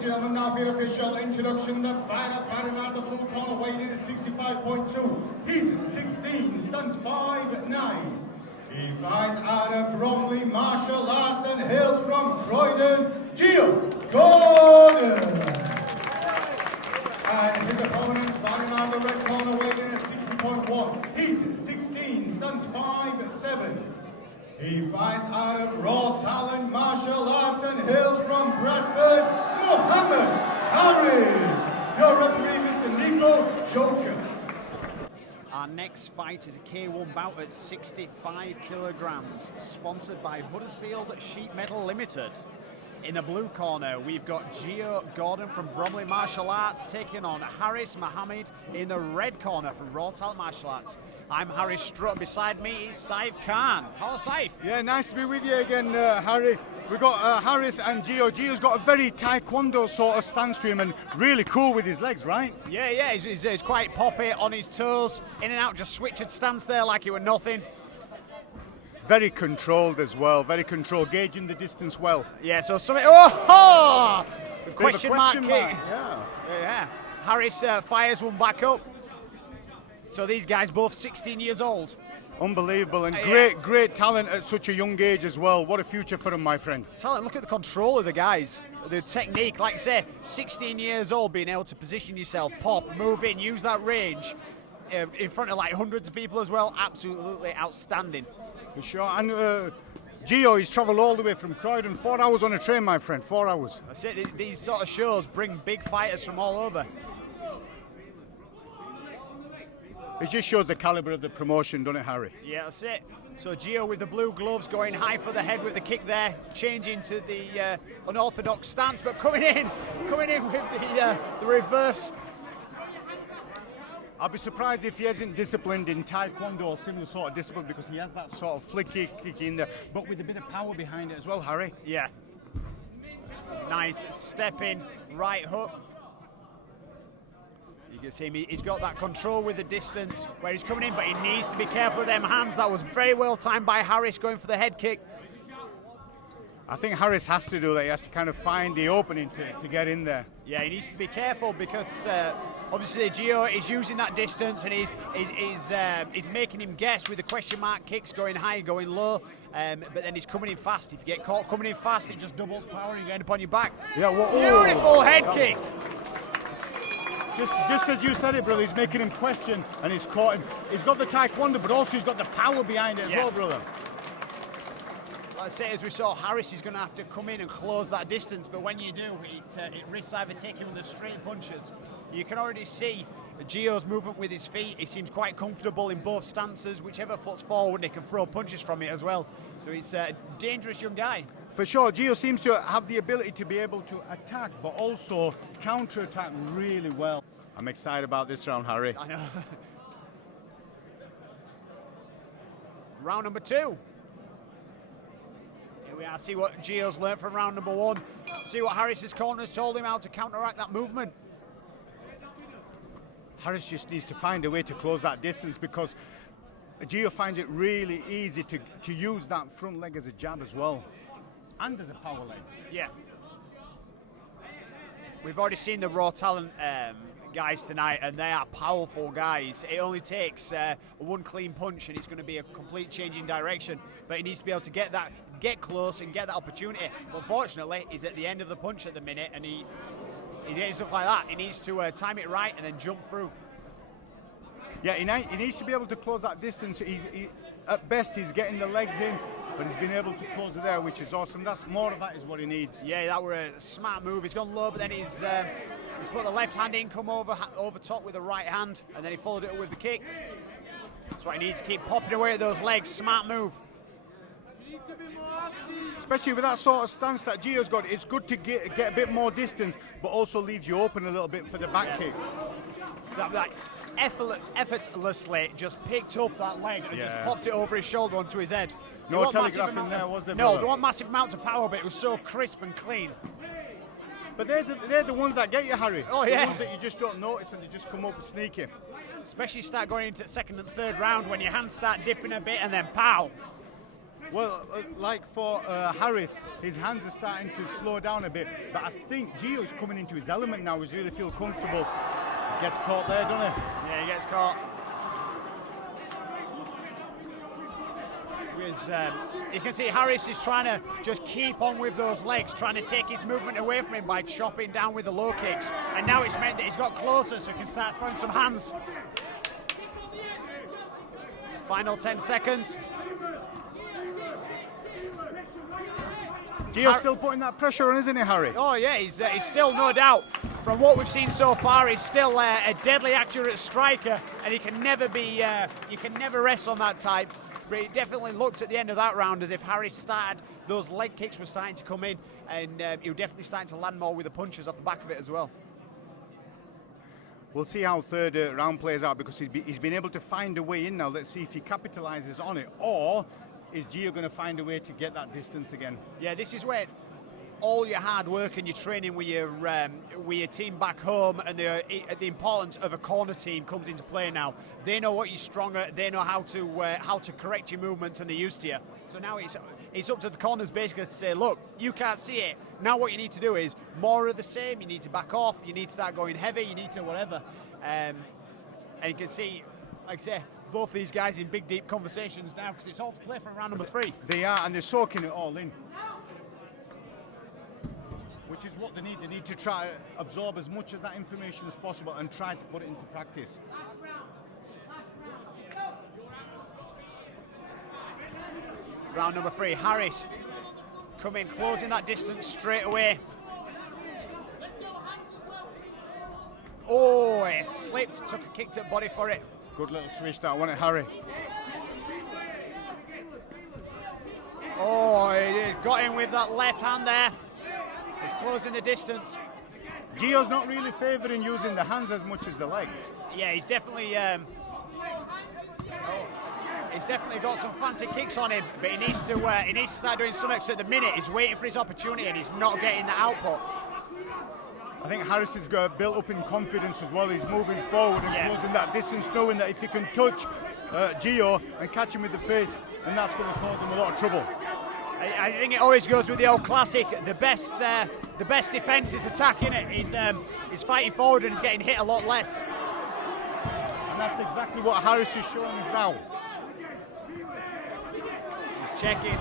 and gentlemen, now for your official introduction, the fighter fighting out the blue corner, weighing in at 65.2. He's 16, stands 5'9". He fights out of Bromley Martial Arts and hails from Croydon, Gordon. And his opponent fighting out the red corner, weighing in at 60.1. He's 16, stands 5'7". He fights out of Raw Talent Martial Arts and hails from Bradford, Mohammed. Your referee, Mr. Niko Joker. Our next fight is a K1 bout at 65 kilograms, sponsored by Huddersfield Sheet Metal Limited. In the blue corner, we've got Gordon from Bromley Martial Arts taking on Haris Mohammed in the red corner from Raw Talent Martial Arts. I'm Harry Strutt. Beside me is Saif Khan. Hello, Saif. Yeah, nice to be with you again, Harry. We've got Haris and Gio. Gio's got a very taekwondo sort of stance to him and really cool with his legs, right? Yeah, he's quite poppy, on his toes, in and out, just switching stance there like it were nothing. Very controlled as well, very controlled, gauging the distance well. Yeah, so something. Oh! The question mark kick. Yeah. Harris fires one back up. So these guys both 16 years old. Unbelievable, and great talent at such a young age as well. What a future for them, my friend. Talent, look at the control of the guys. The technique, like I say, 16 years old, being able to position yourself, pop, move in, use that range in front of like hundreds of people as well. Absolutely outstanding. For sure. And Gio, he's travelled all the way from Croydon. 4 hours on a train, my friend, 4 hours. That's it. These sort of shows bring big fighters from all over. It just shows the calibre of the promotion, doesn't it, Harry? Yeah, that's it. So Gio with the blue gloves going high for the head with the kick there, changing to the unorthodox stance, but coming in with the reverse. I'll be surprised if he isn't disciplined in taekwondo or similar sort of discipline, because he has that sort of flicky kick in there, but with a bit of power behind it as well, Harry. Yeah. Nice stepping right hook. You can see him, he's got that control with the distance where he's coming in, but he needs to be careful of them hands. That was very well timed by Harris, going for the head kick. I think Harris has to do that. He has to kind of find the opening to get in there. Yeah, he needs to be careful because obviously Gio is using that distance and he's making him guess with the question mark kicks, going high, going low, but then he's coming in fast. If you get caught coming in fast, it just doubles power and you end up on your back. Yeah, Beautiful head kick. Just as you said it, brother, he's making him question and he's caught him. He's got the taekwondo, but also he's got the power behind it as well, brother. Like I say, as we saw, Harris is going to have to come in and close that distance, but when you do, it risks either taking with the straight punches. You can already see Gio's movement with his feet. He seems quite comfortable in both stances. Whichever foot's forward, he can throw punches from it as well. So he's a dangerous young guy. For sure, Gio seems to have the ability to be able to attack, but also counter-attack really well. I'm excited about this round, Harry. I know. Round number 2. Here we are. See what Gio's learned from round number 1. See what Harris's corners told him how to counteract that movement. Harris just needs to find a way to close that distance, because Gio finds it really easy to use that front leg as a jab as well, and as a power leg. Yeah. We've already seen the Raw Talent guys tonight, and they are powerful guys. It only takes one clean punch and it's going to be a complete change in direction, but he needs to be able to get close and get that opportunity. Unfortunately, he's at the end of the punch at the minute, and he's getting stuff like that. He needs to time it right and then jump through. Yeah, he needs to be able to close that distance. At best, he's getting the legs in, but he's been able to close it there, which is awesome. That's more of that is what he needs. Yeah, that were a smart move. He's gone low, but then he's put the left hand in, come over top with the right hand, and then he followed it up with the kick. That's what he needs to keep popping away at those legs. Smart move. Especially with that sort of stance that Gio's got, it's good to get a bit more distance, but also leaves you open a little bit for the back kick. That effortlessly just picked up that leg and just popped it over his shoulder onto his head. No telegraphing there, was there? No, there weren't massive amounts of power, but it was so crisp and clean. But they're the ones that get you, Harry. Oh, yeah. The ones that you just don't notice and they just come up and sneak in. Especially start going into second and third round when your hands start dipping a bit and then pow. Well, like for Harris, his hands are starting to slow down a bit, but I think Gio's coming into his element now. He's really feel comfortable. Gets caught there, doesn't he? Yeah, he gets caught. You can see Harris is trying to just keep on with those legs, trying to take his movement away from him by chopping down with the low kicks. And now it's meant that he's got closer, so he can start throwing some hands. Final 10 seconds. Gio's still putting that pressure on, isn't he, Harry? Oh yeah, he's still, no doubt, from what we've seen so far, he's still a deadly accurate striker, and he can never be, you can never rest on that type. But it definitely looked at the end of that round as if Harris started, those leg kicks were starting to come in, and he was definitely starting to land more with the punches off the back of it as well. We'll see how third round plays out, because he's been able to find a way in now. Let's see if he capitalizes on it, or is Gio going to find a way to get that distance again? Yeah, this is where all your hard work and your training with your team back home and the importance of a corner team comes into play now. They know what you're strong at, they know how to correct your movements, and they're used to you. So now it's up to the corners basically to say, look, you can't see it. Now what you need to do is more of the same. You need to back off, you need to start going heavy, you need to whatever. And you can see, like I say, both these guys in big, deep conversations now, because it's all to play for round number 3. They are, and they're soaking it all in. Which is what they need. They need to try to absorb as much of that information as possible and try to put it into practice. Round number 3, Harris coming, closing that distance straight away. Oh, he slipped, took a kick to the body for it. Good little switch that, wasn't it, Harry? Oh, he got in with that left hand there. He's closing the distance. Gio's not really favouring using the hands as much as the legs. Yeah, he's definitely got some fancy kicks on him, but he needs to start doing something. So at the minute, he's waiting for his opportunity and he's not getting the output. I think Harris has got built up in confidence as well. He's moving forward and closing that distance, knowing that if he can touch Gio and catch him with the face, then that's going to cause him a lot of trouble. I think it always goes with the old classic. The best defence is attacking it. He's fighting forward and he's getting hit a lot less. And that's exactly what Harris is showing us now. He's checking.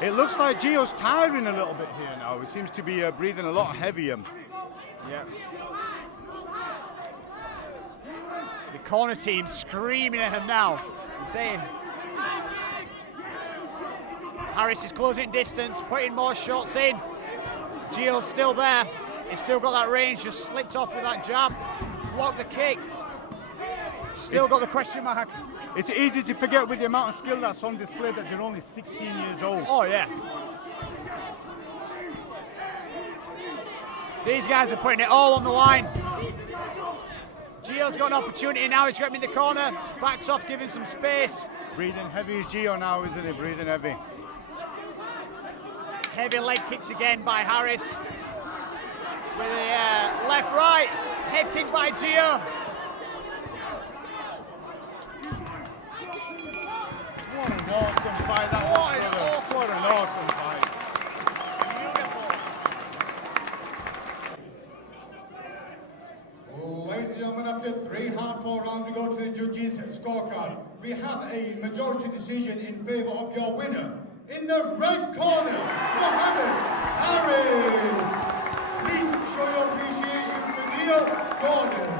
It looks like Gio's tiring a little bit here now. He seems to be breathing a lot heavier. Yeah. The corner team screaming at him now, saying Harris is closing distance, putting more shots in. Gio's still there. He's still got that range, just slipped off with that jab. Blocked the kick. Still got the question mark. It's easy to forget with the amount of skill that's on display that they're only 16 years old. Oh, yeah. These guys are putting it all on the line. Gio's got an opportunity now. He's got him in the corner. Backs off to give him some space. Breathing heavy is Gio now, isn't he? Breathing heavy. Heavy leg kicks again by Harris. With a left-right. Head kick by Gio. What an awesome fight that was. What an awesome fight. Ladies and gentlemen, after 3 hard-fought rounds, we go to the judges' scorecard. We have a majority decision in favour of your winner. In the red corner, Mohammed Harris. Please show your appreciation for Gio Gordon.